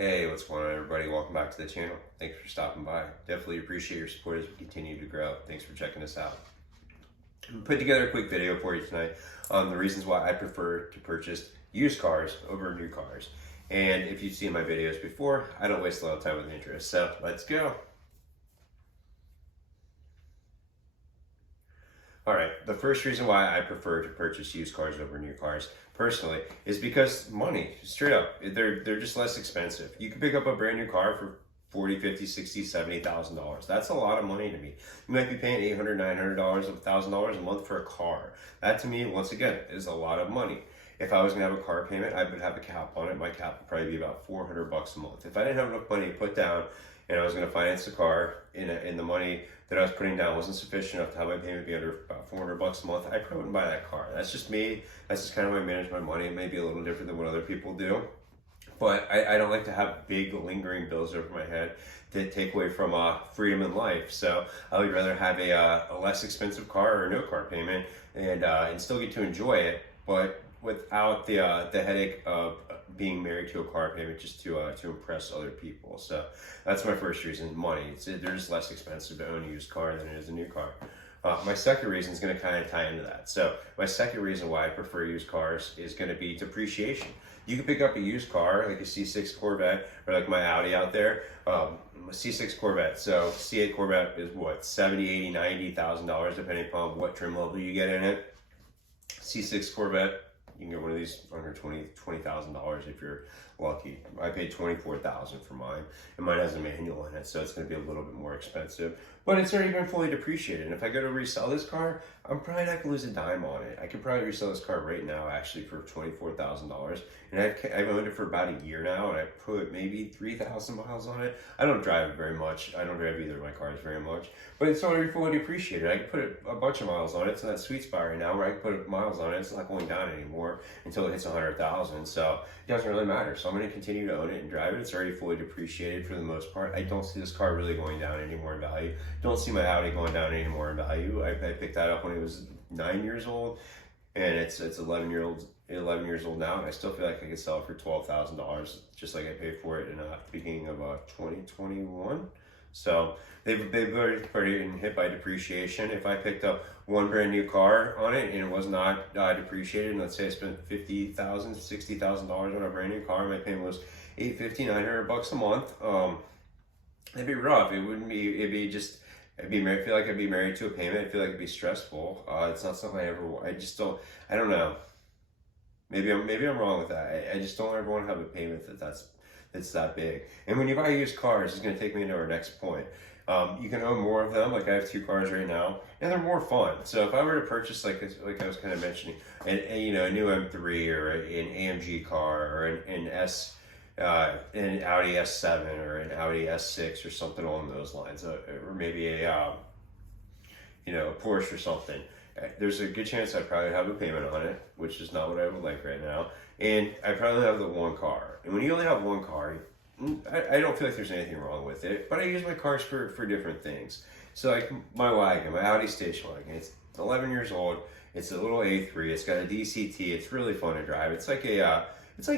Hey, what's going on, everybody? Welcome back to the channel. Thanks for stopping by. Definitely appreciate your support as we continue to grow. Thanks for checking us out. I put together a quick video for you tonight on the reasons why I prefer to purchase used cars over new cars. And if you've seen my videos before, I don't waste a lot of time with interest. So let's go. All right, the first reason why I prefer to purchase used cars over new cars personally is because money, straight up. They're just less expensive. You can pick up a brand new car for 40, 50, 60, 70,000 dollars. That's a lot of money to me. You might be paying $800, $900, $1,000 a month for a car. That to me, once again, is a lot of money. If I was gonna have a car payment, I would have a cap on it. My cap would probably be about $400 a month. If I didn't have enough money to put down and I was gonna finance the car and the money that I was putting down wasn't sufficient enough to have my payment be under about $400 a month, I probably wouldn't buy that car. That's just me. That's just kind of how I manage my money. It may be a little different than what other people do. But I don't like to have big lingering bills over my head that take away from freedom in life. So I would rather have a less expensive car or no car payment and still get to enjoy it, but without the headache of being married to a car payment just to impress other people. So that's my first reason, money. They're just less expensive to own a used car than it is a new car. My second reason is going to kind of tie into that. So my second reason why I prefer used cars is going to be depreciation. You can pick up a used car, like a C6 Corvette, or like my Audi out there, a C6 Corvette. So C8 Corvette is what, $70,000, $80,000, $90,000, depending upon what trim level you get in it. C6 Corvette, you can get one of these under $20,000 if you're lucky. I paid $24,000 for mine, and mine has a manual in it, so it's going to be a little bit more expensive. But it's already been fully depreciated, and if I go to resell this car, I'm probably not going to lose a dime on it. I could probably resell this car right now, actually, for $24,000, and I've owned it for about a year now, and I put maybe 3,000 miles on it. I don't drive it very much. I don't drive either of my cars very much, but it's already fully depreciated. I can put a bunch of miles on it. It's in that sweet spot right now where I can put miles on it. It's not going down anymore until it hits 100,000, so it doesn't really matter. So I'm going to continue to own it and drive it. It's already fully depreciated for the most part. I don't see this car really going down anymore in value. Don't see my Audi going down anymore in value. I picked that up when it was 9 years old, and it's 11 years old now, and I still feel like I could sell it for $12,000, just like I paid for it in the beginning of 2021. So they've already been hit by depreciation. If I picked up one brand new car on it and it was not depreciated, and let's say I spent $50,000, $60,000 on a brand new car, my payment was $850, $900 a month. It'd be rough. It wouldn't be. It'd be just. I feel like I'd be married to a payment. I feel like it'd be stressful. It's not something I just don't. I don't know. Maybe I'm wrong with that. I just don't ever want to have a payment that's that big. And when you buy used cars, it's going to take me into our next point. You can own more of them. Like I have 2 cars right now, and they're more fun. So if I were to purchase, like I was kind of mentioning, a new M3 or an AMG car or an Audi S7 or an Audi S6 or something along those lines, or maybe a Porsche or something. There's a good chance I'd probably have a payment on it, which is not what I would like right now. And I probably have the one car. And when you only have one car, I don't feel like there's anything wrong with it, but I use my cars for different things. So like my wagon, my Audi station wagon, it's 11 years old. It's a little A3. It's got a DCT. It's really fun to drive. It's like a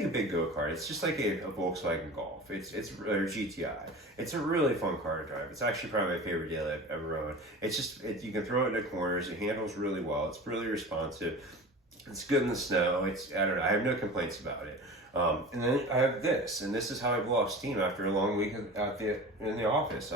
big go-kart. It's just like a Volkswagen Golf. It's or GTI. It's a really fun car to drive. It's actually probably my favorite deal I've ever owned. It's just, you can throw it into corners. It handles really well. It's really responsive. It's good in the snow. I don't know. I have no complaints about it. And then I have this, and this is how I blow off steam after a long week in the office.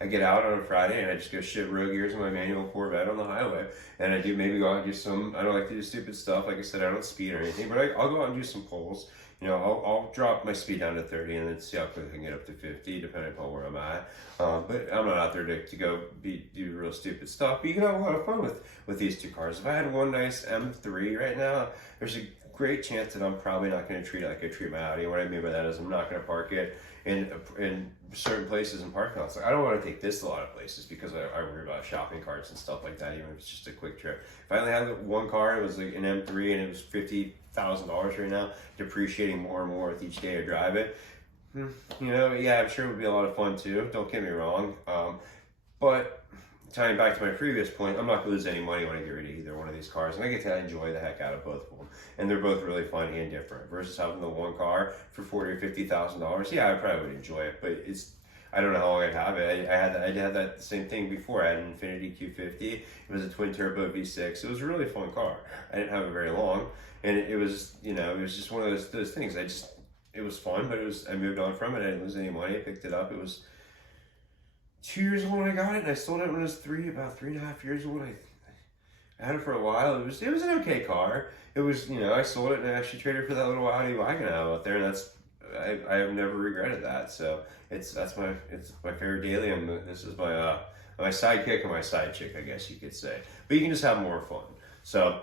I get out on a Friday and I just go shit road gears in my manual Corvette on the highway, and I do maybe go out and do some. I don't like to do stupid stuff. Like I said, I don't speed or anything, but I'll go out and do some pulls. I'll drop my speed down to 30 and then see how quick I can get up to 50, depending upon where I'm at. But I'm not out there to go do real stupid stuff. But you can have a lot of fun with these 2 cars. If I had one nice M3 right now, there's a great chance that I'm probably not going to treat it like I treat my Audi. What I mean by that is I'm not going to park it in certain places and parking lots. Like, I don't want to take this to a lot of places because I worry about shopping carts and stuff like that, even if it's just a quick trip. If I only had one car, it was like an M3 and it was $50,000 right now, depreciating more and more with each day I drive it. Yeah, I'm sure it would be a lot of fun too. Don't get me wrong. But tying back to my previous point, I'm not going to lose any money when I get rid of either one of these cars, and I get to enjoy the heck out of both of them. And they're both really fun and different. Versus having the one car for $40,000 or $50,000, yeah, I probably would enjoy it, but I don't know how long I'd have it. I had that same thing before. I had an Infiniti Q50. It was a twin turbo V6. It was a really fun car. I didn't have it very long, and it was just one of those things. It was fun, but I moved on from it. I didn't lose any money. I picked it up. It was 2 years old when I got it, and I sold it when it was about 3.5 years old. I had it for a while. It was an okay car. It was, I sold it and I actually traded for that little Audi wagon I have out there, and I have never regretted that. So it's my favorite daily, and this is my sidekick and my side chick, I guess you could say. But you can just have more fun. So,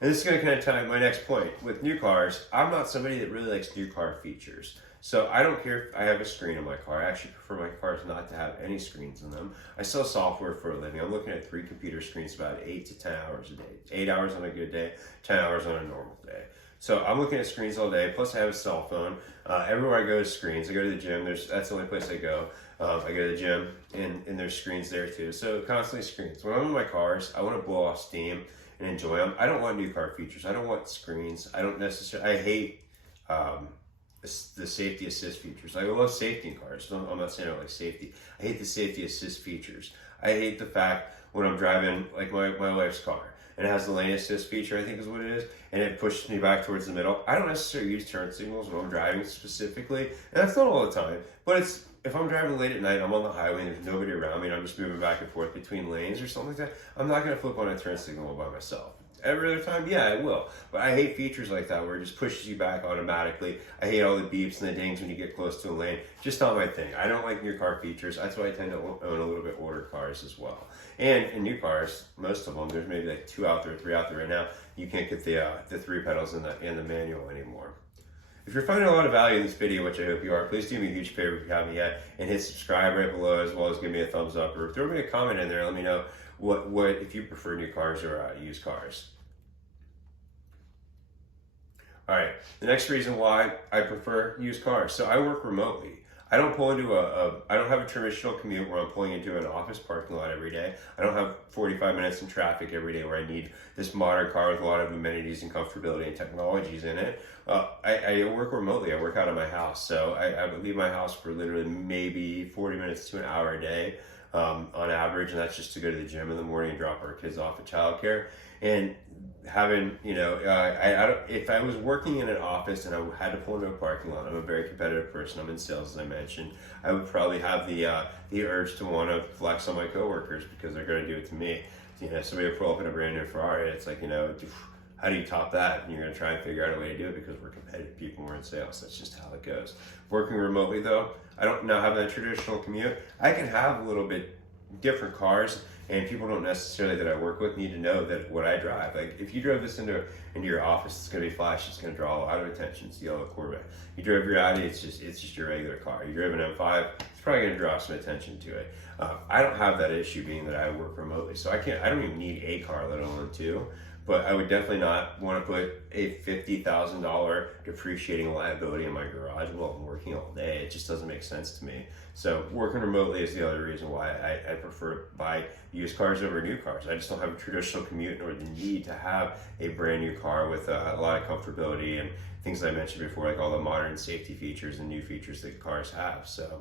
and this is going to kind of tie my next point with new cars. I'm not somebody that really likes new car features. So I don't care if I have a screen in my car. I actually prefer my cars not to have any screens in them. I sell software for a living. I'm looking at 3 computer screens about 8 to 10 hours a day. 8 hours on a good day, 10 hours on a normal day. So I'm looking at screens all day. Plus I have a cell phone. Everywhere I go is screens. I go to the gym. That's the only place I go. I go to the gym and there's screens there too. So constantly screens. When I'm in my cars, I want to blow off steam and enjoy them. I don't want new car features. I don't want screens. I hate the safety assist features. I love safety in cars. I'm not saying I don't like safety. I hate the safety assist features. I hate the fact when I'm driving like my wife's car and it has the lane assist feature, I think is what it is, and it pushes me back towards the middle. I don't necessarily use turn signals when I'm driving specifically, and that's not all the time, but if I'm driving late at night, I'm on the highway and there's nobody around me and I'm just moving back and forth between lanes or something like that, I'm not going to flip on a turn signal by myself. Every other time, yeah, I will. But I hate features like that where it just pushes you back automatically. I hate all the beeps and the dings when you get close to a lane. Just not my thing. I don't like new car features. That's why I tend to own a little bit older cars as well. And in new cars, most of them, there's maybe like 2 out there, 3 out there right now. You can't get the 3 pedals and the manual anymore. If you're finding a lot of value in this video, which I hope you are, please do me a huge favor if you haven't yet, and hit subscribe right below, as well as give me a thumbs up, or throw me a comment in there. Let me know what if you prefer new cars or used cars. All right, the next reason why I prefer used cars. So I work remotely. I don't pull into I don't have a traditional commute where I'm pulling into an office parking lot every day. I don't have 45 minutes in traffic every day where I need this modern car with a lot of amenities and comfortability and technologies in it. I work remotely. I work out of my house. So I would leave my house for literally maybe 40 minutes to an hour a day on average, and that's just to go to the gym in the morning and drop our kids off at childcare. And having, if I was working in an office and I had to pull into a parking lot, I'm a very competitive person. I'm in sales, as I mentioned. I would probably have the urge to want to flex on my coworkers because they're going to do it to me. Somebody will pull up in a brand new Ferrari. It's like, how do you top that? And you're going to try and figure out a way to do it because we're competitive people. We're in sales. That's just how it goes. Working remotely, though, I don't now have that traditional commute. I can have a little bit different cars, and people don't necessarily that I work with need to know that what I drive. Like if you drove this into your office, it's going to be flashy. It's going to draw a lot of attention. It's the yellow Corvette. You drove your Audi. It's just your regular car. You drove an M5. It's probably going to draw some attention to it. I don't have that issue being that I work remotely, so I don't even need a car, let alone 2. But I would definitely not want to put a $50,000 depreciating liability in my garage while I'm working all day. It just doesn't make sense to me. So working remotely is the other reason why I prefer to buy used cars over new cars. I just don't have a traditional commute nor the need to have a brand new car with a lot of comfortability and things I mentioned before, like all the modern safety features and new features that cars have. So,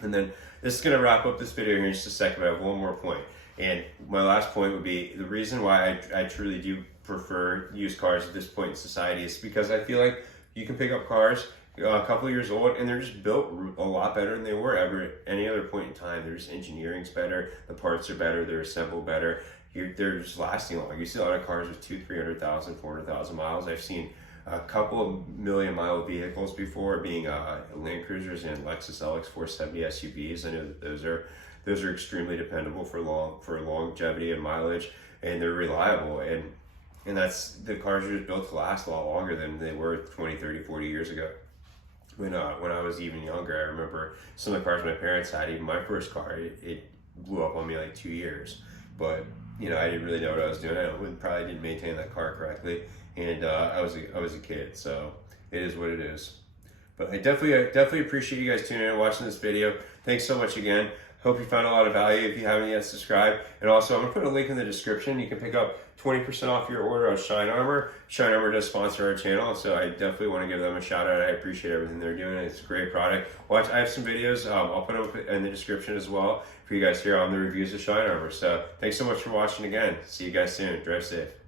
and then this is going to wrap up this video here in just a second, but I have one more point. And my last point would be the reason why I truly do prefer used cars at this point in society is because I feel like you can pick up cars a couple of years old and they're just built a lot better than they were ever at any other point in time. There's engineering's better, the parts are better, they're assembled better, they're just lasting long. You see a lot of cars with 200,000, 300,000, 400,000 miles. I've seen a couple of million-mile vehicles before, being Land Cruisers and Lexus LX 470 SUVs. I know that those are extremely dependable for longevity and mileage, and they're reliable, and that's the cars are just built to last a lot longer than they were 20, 30, 40 years ago. When I was even younger, I remember some of the cars my parents had. Even my first car, it blew up on me like 2 years, but I didn't really know what I was doing. I probably didn't maintain that car correctly, and I was a kid, so it is what it is. But I definitely appreciate you guys tuning in and watching this video. Thanks so much again. Hope you found a lot of value. If you haven't yet, subscribe. And also, I'm going to put a link in the description. You can pick up 20% off your order on Shine Armor. Shine Armor does sponsor our channel, so I definitely want to give them a shout out. I appreciate everything they're doing. It's a great product. Watch, I have some videos. I'll put them in the description as well for you guys here on the reviews of Shine Armor. So thanks so much for watching again. See you guys soon. Drive safe.